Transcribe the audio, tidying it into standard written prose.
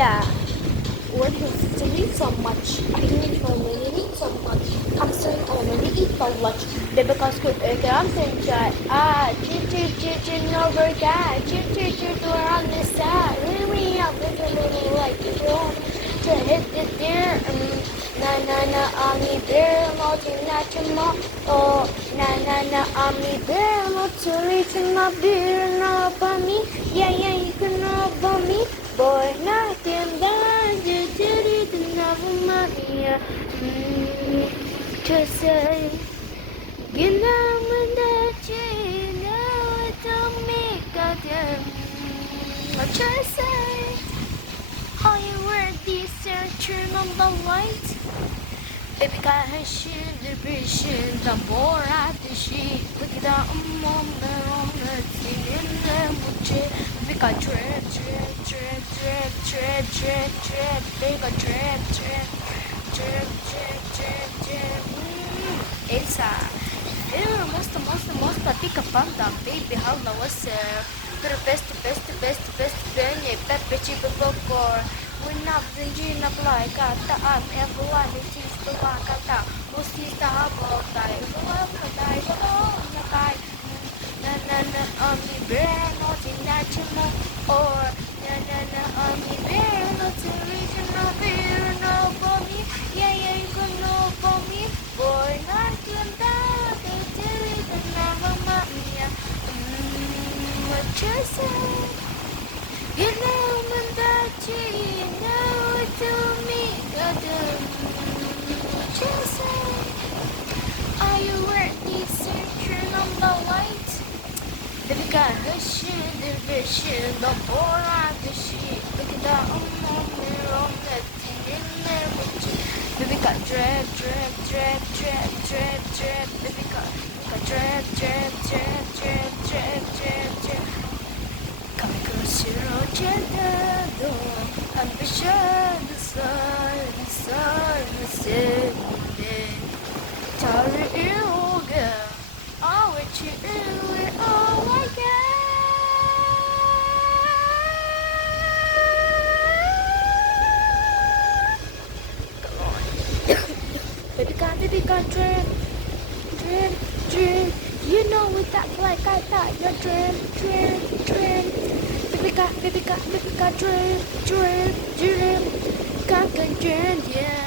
Yeah, when he's eating so much, I need to eat so much. I'm saying I want to eat so much. Because I'm saying chit over that, chit on the side. Really, I'm literally like you want to hit the deer. Na I'm the bear, multi natural. Oh, na I'm the bear, multi reach my beer, no for me. Yeah, you can know for me. Boy, nothing that you did it enough money to say. You know that you know it don't make a difference. What you say? All you wear these turn on the light. Baby got her shit, the vision, the more at the sheet. Look at that on the thing in them with drip. Baby got drip. Baby got drip. Elsa. Most pick up on the baby how the was the best penny pepper chip before. We're not thinking of like at the everyone is the Wakata, who sees the hubble die. On the bear, not in natural or on the bear, not in regional beer, no for me. Yeah, you can know for me. Boy, not in that, they tell it and never money. What you say? You know that you know to me, God. What you say? Are you worthy, sir? Turn on the light. Baby got her shit, the vision, the more of the shit. Look at that on that thing in there with you. Baby got drip. Baby got drip. Come across your agenda, ambition, the sun, the sending. Tell you, girl, all what you do, all I got. Baby got drip. You know with that like I thought you're drip. Baby got drip. Got good, yeah.